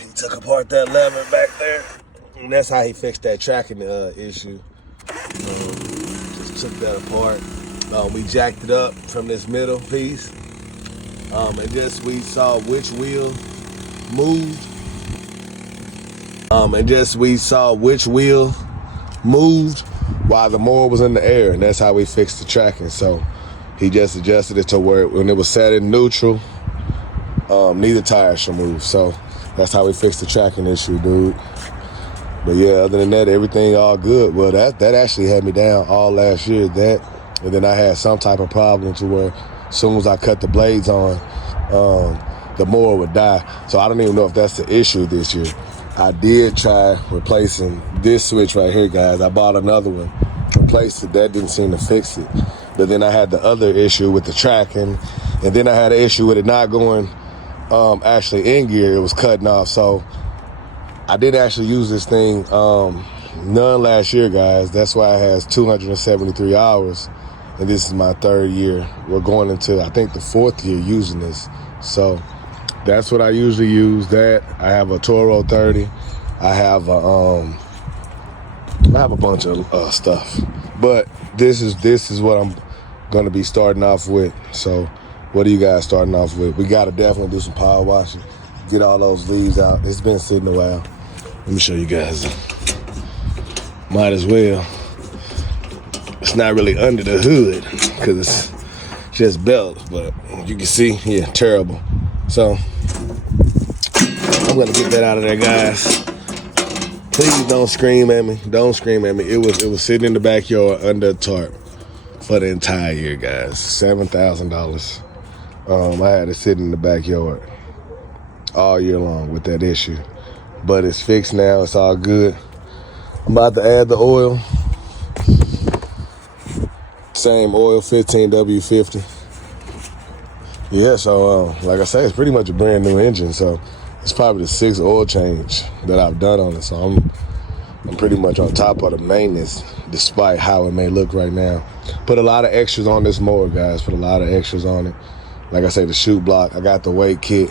He took apart that lever back there, and that's how he fixed that tracking issue. Just took that apart. We jacked it up from this middle piece, and just we saw which wheel moved. While the mower was in the air, and that's how we fixed the tracking. So he just adjusted it to where when it was set in neutral, neither tire should move. So that's how we fixed the tracking issue, dude. But yeah, other than that, everything all good. Well, that actually had me down all last year. And then I had some type of problem to where as soon as I cut the blades on, the mower would die. So I don't even know if that's the issue this year. I did try replacing this switch right here, guys. I bought another one, replaced it. That didn't seem to fix it. But then I had the other issue with the tracking, and then I had an issue with it not going actually in gear. It was cutting off. So I didn't actually use this thing none last year, guys. That's why it has 273 hours, and this is my 3rd year. We're going into, I think, the 4th year using this. So that's what I usually use. That I have a Toro 30. I have a bunch of stuff, but this is what I'm gonna be starting off with. So what are you guys starting off with? We gotta definitely do some power washing, get all those leaves out. It's been sitting a while. Let me show you guys. Might as well. It's not really under the hood because it's just belt, but you can see, yeah, terrible. So I'm gonna get that out of there, guys. Please don't scream at me. Don't scream at me. It was sitting in the backyard under a tarp for the entire year, guys. $7,000. I had it sitting in the backyard all year long with that issue. But it's fixed now. It's all good. I'm about to add the oil. Same oil, 15W50. Yeah, so like I say, it's pretty much a brand new engine. So it's probably the 6th oil change that I've done on it. So I'm pretty much on top of the maintenance, despite how it may look right now. Put a lot of extras on this mower, guys. Put a lot of extras on it. Like I say, the chute block. I got the weight kit.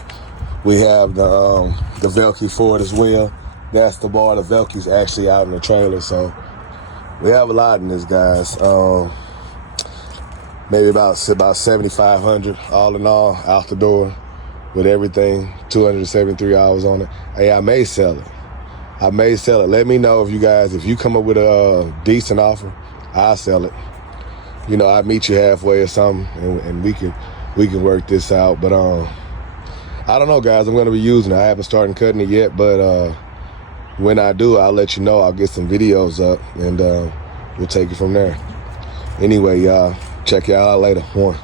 We have the Velcro for it as well. That's the bar. The Velcro's actually out in the trailer. So we have a lot in this, guys. Maybe about 7,500 all in all, out the door with everything, 273 hours on it. Hey, I may sell it. Let me know if you come up with a decent offer, I'll sell it. You know, I'll meet you halfway or something, and we can work this out. But I don't know, guys. I'm gonna be using it. I haven't started cutting it yet, but when I do, I'll let you know. I'll get some videos up, and we'll take it from there. Anyway, y'all, check y'all out later. One.